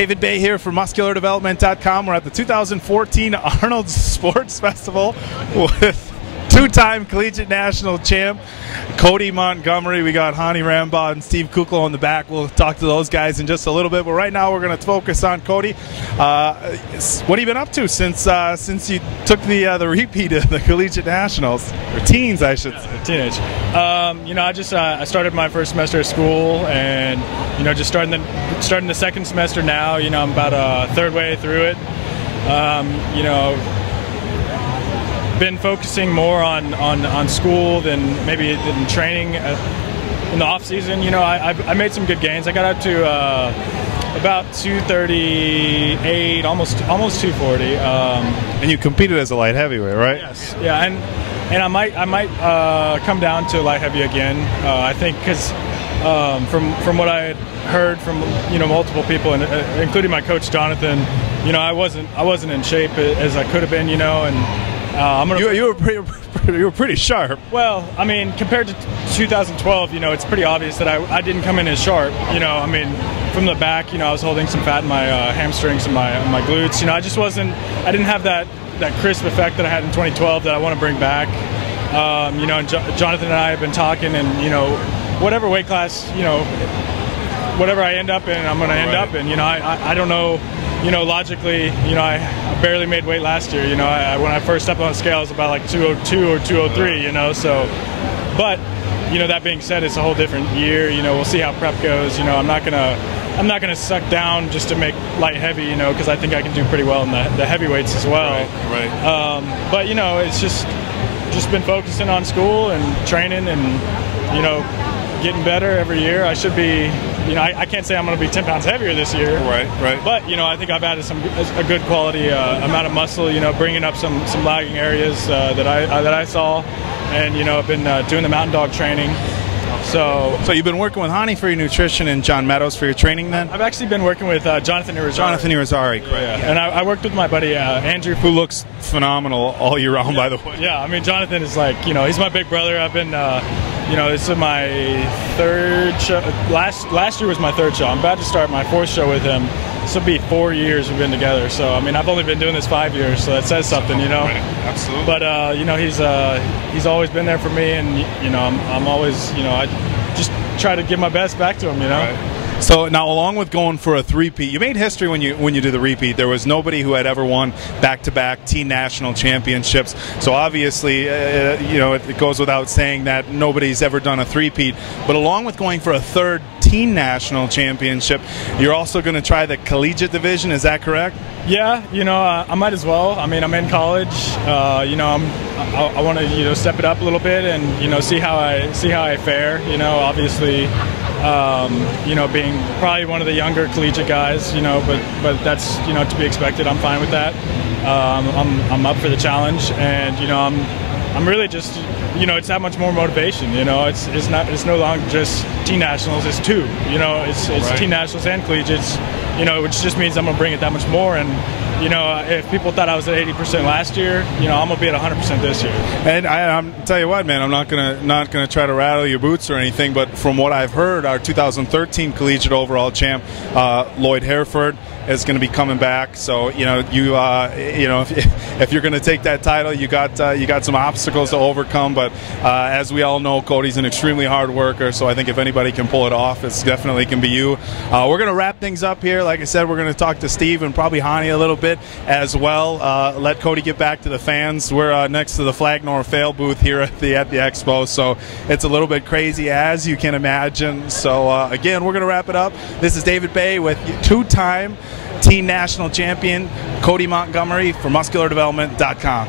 David Baye here for MuscularDevelopment.com. We're at the 2014 Arnold Sports Festival with two-time collegiate national champ Cody Montgomery. We got Hani Rambaugh and Steve Kuklo in the back. We'll talk to those guys in just a little bit, but right now we're going to focus on Cody. What have you been up to since you took the repeat of the collegiate nationals, or teens, I should say? Teenage. I started my first semester of school, and just starting the second semester now. I'm about a third way through it. Been focusing more on school than training in the off season. I made some good gains. I got up to about 238, almost 240. And you competed as a light heavyweight, right? Yes. Yeah, and I might come down to light heavy again. I think because from what I had heard from multiple people, and including my coach Jonathan, I wasn't in shape as I could have been, and. You were pretty sharp. Well, I mean, compared to 2012, it's pretty obvious that I didn't come in as sharp. I mean, from the back, I was holding some fat in my hamstrings and my glutes. I didn't have that crisp effect that I had in 2012 that I want to bring back. And Jonathan and I have been talking, and whatever weight class, whatever I end up in, I'm going to end up in. I don't know. Logically, I barely made weight last year. When I first stepped on the scale, it was about like 202 or 203. But that being said, it's a whole different year. We'll see how prep goes. I'm not gonna suck down just to make light heavy. Because I think I can do pretty well in the heavyweights as well. Right. But it's just been focusing on school and training and getting better every year. I should be. I can't say I'm going to be 10 pounds heavier this year. Right. But I think I've added a good quality amount of muscle. Bringing up some lagging areas that I saw, and I've been doing the mountain dog training. So you've been working with Hani for your nutrition and John Meadows for your training then? I've actually been working with Jonathan Irizarry. Jonathan Irizarry, correct. Yeah. And I worked with my buddy Andrew, who looks phenomenal all year round, by the way. Yeah, I mean, Jonathan is like, he's my big brother. I've been, this is my third show. Last year was my third show. I'm about to start my fourth show with him. This will be 4 years we've been together. So, I mean, I've only been doing this 5 years, so that says something, Right. Absolutely. But, he's always been there for me, and, I'm always, I just try to give my best back to him, Right. So now, along with going for a three-peat, you made history when you do the repeat. There was nobody who had ever won back-to-back teen national championships. So obviously, it goes without saying that nobody's ever done a three-peat. But along with going for a third teen national championship, you're also going to try the collegiate division. Is that correct? Yeah, I might as well. I mean, I'm in college. I want to step it up a little bit and see how I fare. Obviously. Being probably one of the younger collegiate guys, but that's to be expected. I'm fine with that. I'm up for the challenge, and I'm really just it's that much more motivation. It's no longer just teen nationals. It's two. It's Right. Teen nationals and collegiates. Which just means I'm gonna bring it that much more. And if people thought I was at 80% last year, I'm gonna be at 100% this year. And I'm tell you what, man, I'm not gonna try to rattle your boots or anything, but from what I've heard, our 2013 collegiate overall champ, Lloyd Hereford, is going to be coming back. So if you're going to take that title, you got some obstacles to overcome. But as we all know, Cody's an extremely hard worker. So I think if anybody can pull it off, it definitely can be you. We're going to wrap things up here. Like I said, we're going to talk to Steve and probably Hani a little bit as well. Let Cody get back to the fans. We're next to the Flag Nor Fail booth here at the Expo, so it's a little bit crazy, as you can imagine. So again, we're going to wrap it up. This is David Baye with two-time teen national champion Cody Montgomery for MuscularDevelopment.com.